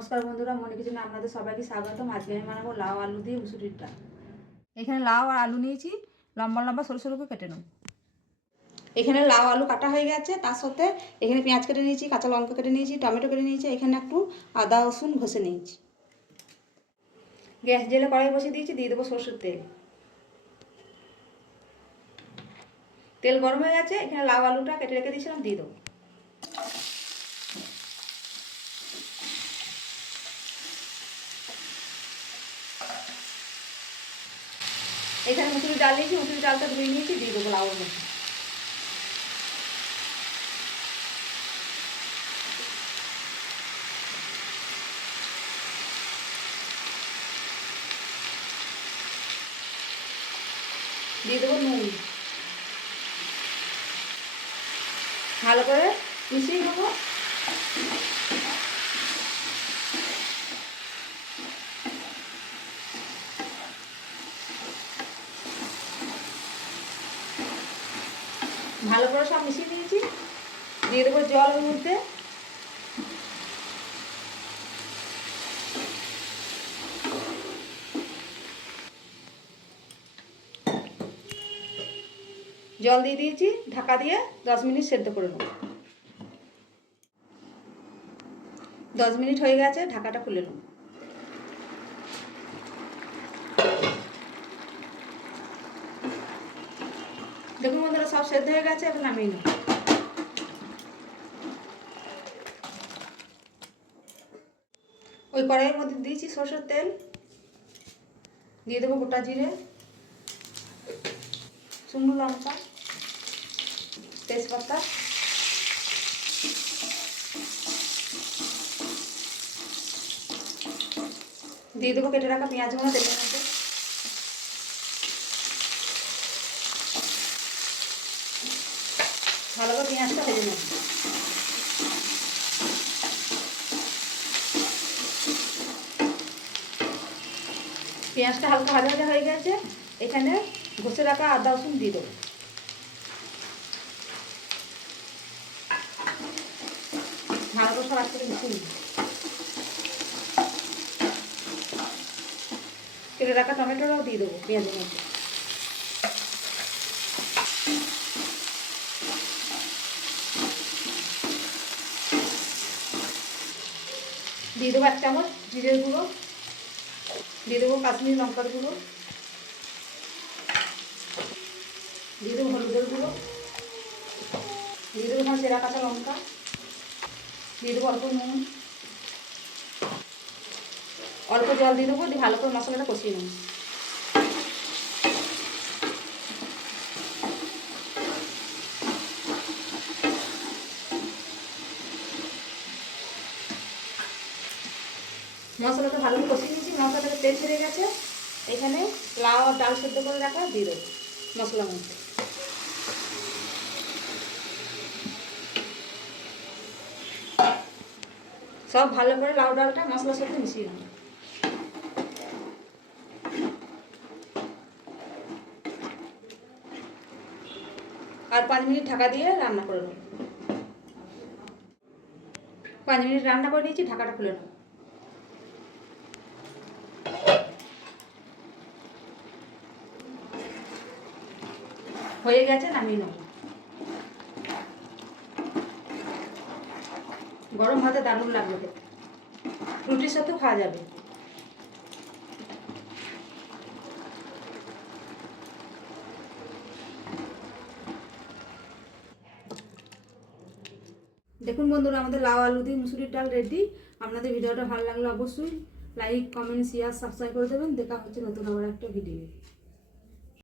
নমস্কার বন্ধুরা, মনে কিচেনে আপনাদের সবাইকে স্বাগতম। আজকে আমি বানাবো লাউ আলু দিয়ে মুসুরির ডাল। এখানে লাউ আর আলু নিয়েছি, লম্বা লম্বা সরু সরু করে কেটে নেব। এখানে লাউ আলু কাটা হয়ে গেছে, তার সাথে এখানে পেঁয়াজ কেটে নিয়েছি, কাঁচা লঙ্কা কেটে নিয়েছি, টমেটো কেটে নিয়েছি, এখানে একটু আদা রসুন ঘষে নিয়েছি। গ্যাস জেলে কড়াই বসিয়ে দিয়েছি, দিয়ে দেবো সরষের তেল। তেল গরম হয়ে গেছে, এখানে লাউ আলুটা কেটে রেখে দিয়েছিলাম দিয়ে দেবো। এখানে মুসুরি ডাল নিয়েছি, মুসুরি ডালটা ধুয়ে নিয়েছি, দিয়ে দেবো লাউয়ের মধ্যে। দিয়ে দেবো নুন, ভালো করে মিশিয়ে দেবো। ভালো করে সব মিশিয়ে দিয়েছি, দিয়ে দেবো জল ওর মধ্যে। জল দিয়ে দিয়েছি, ঢাকা দিয়ে 10 মিনিট সেদ্ধ করে নেব। 10 মিনিট হয়ে গেছে, ঢাকাটা খুলে নেব। দেখুন বন্ধুরা, সব সেদ্ধ হয়ে গেছে, এখন নামিয়ে নেব। ওই কড়াইয়ের মধ্যে দিয়েছি সরষের তেল, দিয়ে দেবো গোটা জিরে, শুকনো লঙ্কা, তেজপাতা, দিয়ে দেবো কেটে রাখা পেঁয়াজগুলো তেলের মধ্যে। ভালো করে পেঁয়াজটা ভেজে নেব। পেঁয়াজটা হালকা ভাজা ভাজা হয়ে গেছে, এখানে ঘষে রাখা আদা রসুন দিয়ে দেবো। ভালো করে সব একসাথে মিশিয়ে নিই। কেটে রাখা টমেটোটাও দিয়ে দেবো পেঁয়াজের মধ্যে। দিয়ে দেবো 1 চামচ জিরের গুঁড়ো, দিয়ে দেবো কাশ্মীরি লঙ্কার গুঁড়ো, দিয়ে দেবো হলুদের গুঁড়ো, দিয়ে দেবো এখানে চেরা কাঁচা লঙ্কা, দিয়ে দেবো অল্প নুন, অল্প জল দিয়ে দেবো, দিয়ে ভালো করে মশলাটা কষিয়ে নেব। মশলাটা ভালো করে কষিয়ে নিয়েছি, মশলাটাকে তেল ছেড়ে গেছে, এখানে লাউ আর ডাল সেদ্ধ করে রাখা দিয়ে দেবো মশলার মধ্যে। সব ভালো করে লাউ ডালটা মশলার সাথে মিশিয়ে নেব। আর 5 মিনিট ঢাকা দিয়ে রান্না করে নেব। 5 মিনিট রান্না করে নিয়েছি, ঢাকাটা খুলে নেব। হয়ে গেছে, নামিয়ে নেব। গরম ভাতে দারুণ লাগবে খেতে, রুটির সাথেও খাওয়া যাবে। দেখুন বন্ধুরা, আমাদের লাউ আলু দিয়ে মুসুরির ডাল রেডি। আপনাদের ভিডিওটা ভালো লাগলে অবশ্যই লাইক, কমেন্ট, শেয়ার, সাবস্ক্রাইব করে দেবেন। দেখা হচ্ছে নতুন আবার একটা ভিডিও।